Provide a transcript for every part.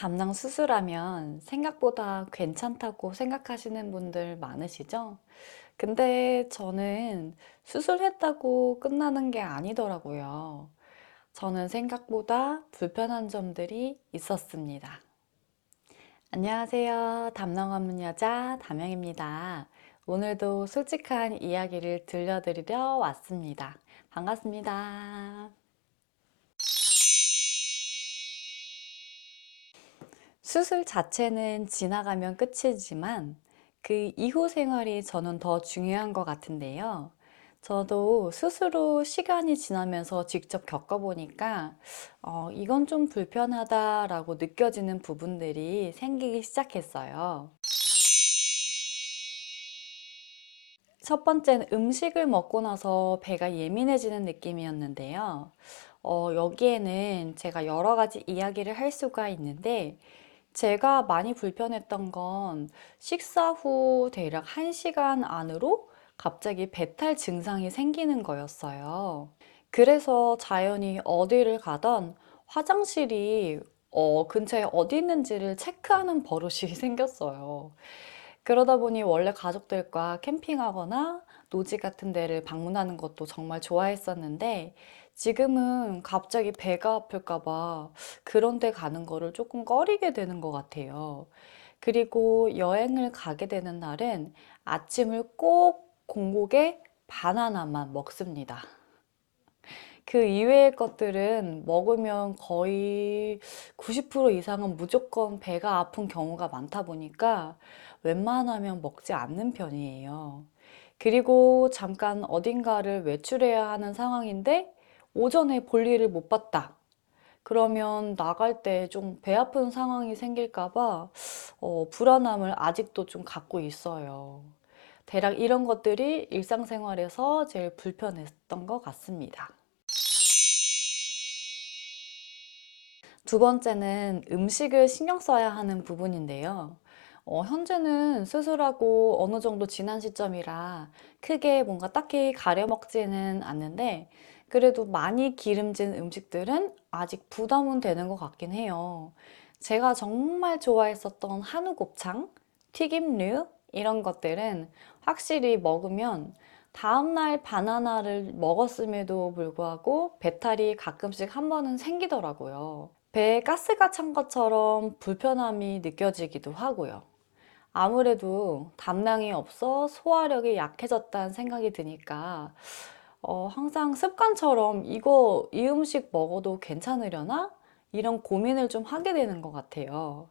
담낭 수술하면 생각보다 괜찮다고 생각하시는 분들 많으시죠? 근데 저는 수술했다고 끝나는 게 아니더라고요. 저는 생각보다 불편한 점들이 있었습니다. 안녕하세요. 담낭 없는 여자 담영입니다. 오늘도 솔직한 이야기를 들려드리려 왔습니다. 반갑습니다. 수술 자체는 지나가면 끝이지만 그 이후 생활이 저는 더 중요한 것 같은데요. 저도 수술 후 시간이 지나면서 직접 겪어보니까 이건 좀 불편하다라고 느껴지는 부분들이 생기기 시작했어요. 첫 번째는 음식을 먹고 나서 배가 예민해지는 느낌이었는데요. 여기에는 제가 여러 가지 이야기를 할 수가 있는데, 제가 많이 불편했던 건 식사 후 대략 1시간 안으로 갑자기 배탈 증상이 생기는 거였어요. 그래서 자연히 어디를 가던 화장실이 근처에 어디 있는지를 체크하는 버릇이 생겼어요. 그러다 보니 원래 가족들과 캠핑하거나 노지 같은 데를 방문하는 것도 정말 좋아했었는데 지금은 갑자기 배가 아플까 봐 그런 데 가는 거를 조금 꺼리게 되는 것 같아요. 그리고 여행을 가게 되는 날은 아침을 꼭 공복에 바나나만 먹습니다. 그 이외의 것들은 먹으면 거의 90% 이상은 무조건 배가 아픈 경우가 많다 보니까 웬만하면 먹지 않는 편이에요. 그리고 잠깐 어딘가를 외출해야 하는 상황인데 오전에 볼일을 못 봤다. 그러면 나갈 때 좀 배 아픈 상황이 생길까 봐 불안함을 아직도 좀 갖고 있어요. 대략 이런 것들이 일상생활에서 제일 불편했던 것 같습니다. 두 번째는 음식을 신경 써야 하는 부분인데요. 현재는 수술하고 어느 정도 지난 시점이라 크게 뭔가 딱히 가려 먹지는 않는데, 그래도 많이 기름진 음식들은 아직 부담은 되는 것 같긴 해요. 제가 정말 좋아했었던 한우 곱창, 튀김류, 이런 것들은 확실히 먹으면 다음날 바나나를 먹었음에도 불구하고 배탈이 가끔씩 한 번은 생기더라고요. 배에 가스가 찬 것처럼 불편함이 느껴지기도 하고요. 아무래도 담낭이 없어 소화력이 약해졌다는 생각이 드니까 항상 습관처럼 이 음식 먹어도 괜찮으려나? 이런 고민을 좀 하게 되는 것 같아요.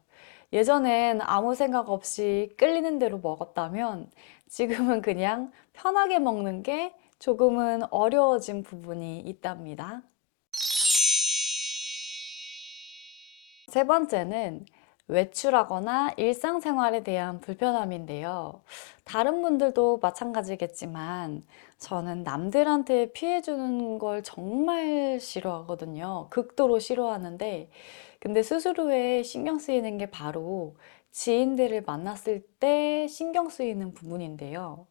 예전엔 아무 생각 없이 끌리는 대로 먹었다면 지금은 그냥 편하게 먹는 게 조금은 어려워진 부분이 있답니다. 세 번째는 외출하거나 일상생활에 대한 불편함인데요. 다른 분들도 마찬가지겠지만 저는 남들한테 피해주는 걸 정말 싫어하거든요. 극도로 싫어하는데, 근데 수술 후에 신경 쓰이는 게 바로 지인들을 만났을 때 신경 쓰이는 부분인데요.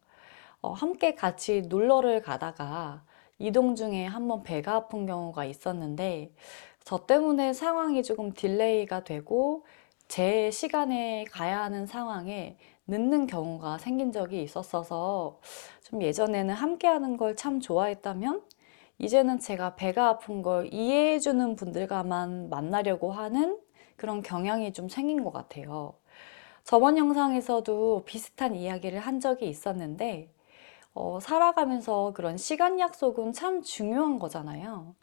함께 같이 놀러를 가다가 이동 중에 한번 배가 아픈 경우가 있었는데, 저 때문에 상황이 조금 딜레이가 되고 제 시간에 가야 하는 상황에 늦는 경우가 생긴 적이 있었어서, 좀 예전에는 함께 하는 걸 참 좋아했다면 이제는 제가 배가 아픈 걸 이해해 주는 분들과만 만나려고 하는 그런 경향이 좀 생긴 것 같아요. 저번 영상에서도 비슷한 이야기를 한 적이 있었는데, 살아가면서 그런 시간 약속은 참 중요한 거잖아요.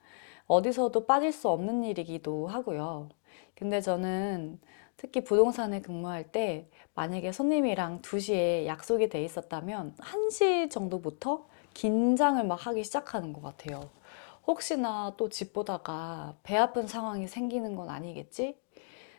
어디서도 빠질 수 없는 일이기도 하고요. 근데 저는 특히 부동산에 근무할 때 만약에 손님이랑 2시에 약속이 돼 있었다면 1시 정도부터 긴장을 막 하기 시작하는 것 같아요. 혹시나 또 집 보다가 배 아픈 상황이 생기는 건 아니겠지?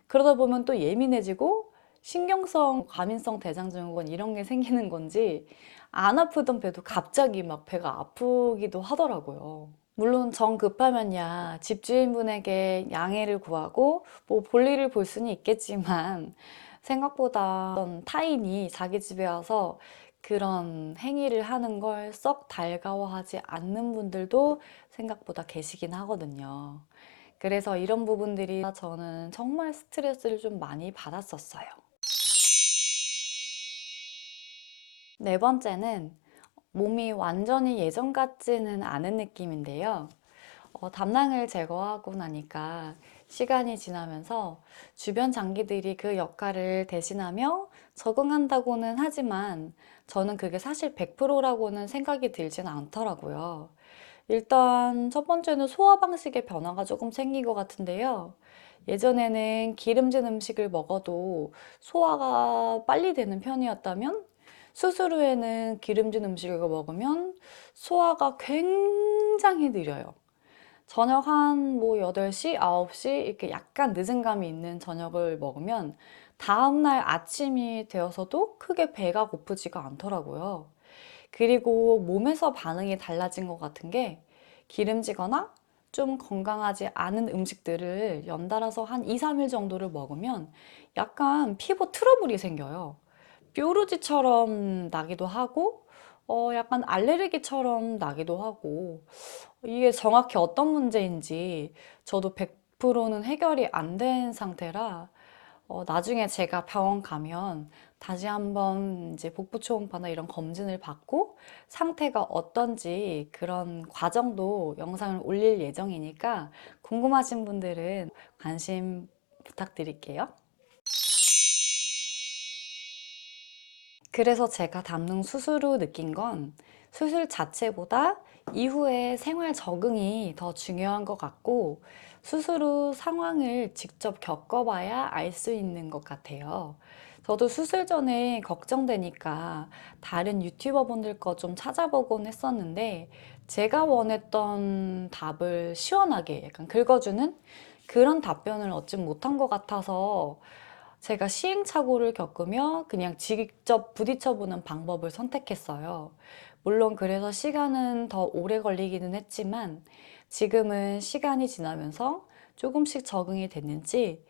그러다 보면 또 예민해지고 신경성, 과민성 대장증후군 이런 게 생기는 건지 안 아프던 배도 갑자기 막 배가 아프기도 하더라고요. 물론 정 급하면야 집주인분에게 양해를 구하고 뭐 볼일을 볼 수는 있겠지만 생각보다 어떤 타인이 자기 집에 와서 그런 행위를 하는 걸 썩 달가워하지 않는 분들도 생각보다 계시긴 하거든요. 그래서 이런 부분들이 저는 정말 스트레스를 좀 많이 받았었어요. 네 번째는 몸이 완전히 예전 같지는 않은 느낌인데요. 담낭을 제거하고 나니까 시간이 지나면서 주변 장기들이 그 역할을 대신하며 적응한다고는 하지만 저는 그게 사실 100%라고는 생각이 들진 않더라고요. 일단 첫 번째는 소화 방식의 변화가 조금 생긴 것 같은데요. 예전에는 기름진 음식을 먹어도 소화가 빨리 되는 편이었다면 수술 후에는 기름진 음식을 먹으면 소화가 굉장히 느려요. 저녁 한 뭐 8시, 9시 이렇게 약간 늦은 감이 있는 저녁을 먹으면 다음날 아침이 되어서도 크게 배가 고프지가 않더라고요. 그리고 몸에서 반응이 달라진 것 같은 게 기름지거나 좀 건강하지 않은 음식들을 연달아서 한 2, 3일 정도를 먹으면 약간 피부 트러블이 생겨요. 뾰루지처럼 나기도 하고, 약간 알레르기처럼 나기도 하고, 이게 정확히 어떤 문제인지 저도 100%는 해결이 안 된 상태라 나중에 제가 병원 가면 다시 한번 이제 복부 초음파나 이런 검진을 받고 상태가 어떤지 그런 과정도 영상을 올릴 예정이니까 궁금하신 분들은 관심 부탁드릴게요. 그래서 제가 담능 수술 후 느낀 건 수술 자체보다 이후에 생활 적응이 더 중요한 것 같고 수술 후 상황을 직접 겪어봐야 알 수 있는 것 같아요. 저도 수술 전에 걱정되니까 다른 유튜버 분들 거 좀 찾아보곤 했었는데 제가 원했던 답을 시원하게 약간 긁어주는 그런 답변을 얻지 못한 것 같아서 제가 시행착오를 겪으며 그냥 직접 부딪혀보는 방법을 선택했어요. 물론 그래서 시간은 더 오래 걸리기는 했지만 지금은 시간이 지나면서 조금씩 적응이 됐는지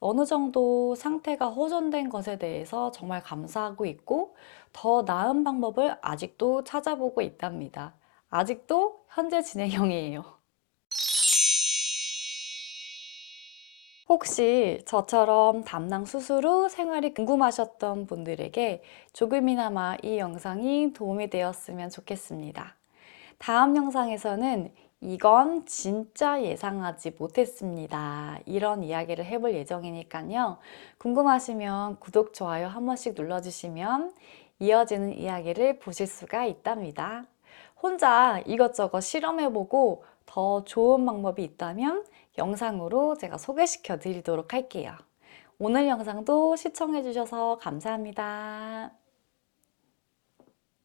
어느 정도 상태가 호전된 것에 대해서 정말 감사하고 있고 더 나은 방법을 아직도 찾아보고 있답니다. 아직도 현재 진행형이에요. 혹시 저처럼 담낭 수술 후 생활이 궁금하셨던 분들에게 조금이나마 이 영상이 도움이 되었으면 좋겠습니다. 다음 영상에서는 이건 진짜 예상하지 못했습니다. 이런 이야기를 해볼 예정이니까요. 궁금하시면 구독, 좋아요 한 번씩 눌러주시면 이어지는 이야기를 보실 수가 있답니다. 혼자 이것저것 실험해보고 더 좋은 방법이 있다면 영상으로 제가 소개시켜 드리도록 할게요. 오늘 영상도 시청해주셔서 감사합니다.